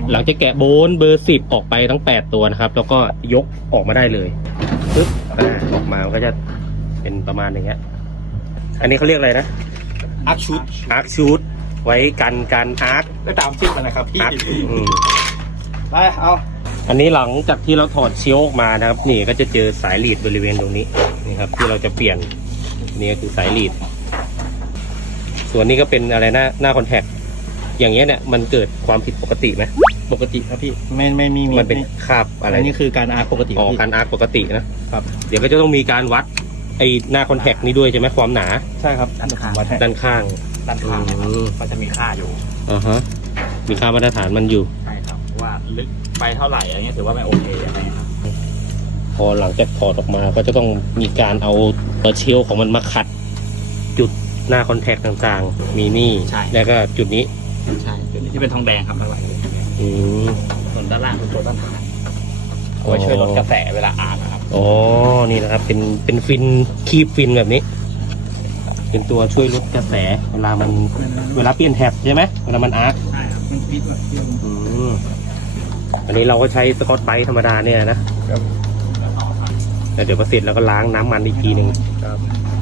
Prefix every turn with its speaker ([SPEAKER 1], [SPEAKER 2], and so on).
[SPEAKER 1] หลังจากแกะโบนเบอร์10ออกไปทั้ง8ตัวนะครับแล้วก็ยกออกมาได้เลยปึ๊บออกมาก็จะเป็นประมาณอย่างเงี้ยอันนี้เขาเรียกอะไรนะ
[SPEAKER 2] อาร์คชูด
[SPEAKER 1] อาร์คชูดไว้กันอาร์ค
[SPEAKER 2] ก็ตามชื่อมันนะครับพี่
[SPEAKER 1] อาร์ค
[SPEAKER 2] ไปเอา
[SPEAKER 1] อันนี้หลังจากที่เราถอดเชลล์ออกมานะครับนี่ก็จะเจอสายลีดบริเวณตรงนี้นี่ครับที่เราจะเปลี่ยนนี่ก็คือสายลีดส่วนนี้ก็เป็นอะไรหน้าคอนแทคอย่างเงี้ยเนี่ยมันเกิดความผิดปกติไหม
[SPEAKER 2] ปกติครับพี่ไม่มี
[SPEAKER 1] มันเป็นคราบอะไร
[SPEAKER 2] อันนี้คือการอาร์คปกติ
[SPEAKER 1] อ๋อ
[SPEAKER 2] พี่
[SPEAKER 1] การอาร์คปกตินะครับ เดี๋ยวก็จะต้องมีการวัดไอ้หน้าคอนแทคนี้ด้วยใช่ไหมความหนา
[SPEAKER 2] ใช่ครับด้านข้าง
[SPEAKER 1] ด้านข้าง
[SPEAKER 3] ด้านข้างนะครับก็จะมีค่าอยู่
[SPEAKER 1] อ่าฮะมีค่ามาตรฐานมันอยู่
[SPEAKER 3] ใช่ครับว่าลึกไปเท่าไหร่อะไรเงี้ยถือว่าไม่โอเคอะไรเงี้ยครับ
[SPEAKER 1] พอหลังจากถอดออกมาก็จะต้องมีการเอาเชลล์ของมันมาขัดจุดหน้าคอนแทคต่างๆมีนี่แล้วก็จุดนี้
[SPEAKER 3] ใช่จุดนี้ที่เป็นทองแดงครับข้างหลัง
[SPEAKER 1] อืม
[SPEAKER 3] ส่วนด้านล่างคือตัวต้านทานเอาไว้ช่วยลดกระแสเวลาอ่านนะครับ
[SPEAKER 1] อ๋อนี่นะครับเป็นฟินคีบฟินแบบนี้ เป็นตัวช่วยลดกระแสเวลาเปลี่ยนแท็บใช่ไหมเวลามันอาร์ค
[SPEAKER 3] ใช่ครับมันฟิตแบบ
[SPEAKER 1] อันนี้เราก็ใช้สกอตไบรท์ธรรมดาเนี่ยนะแต่เดี๋ยวพอเสร็จแล้วก็ล้างน้ำมันอีกทีหนึ่ง
[SPEAKER 2] ครับ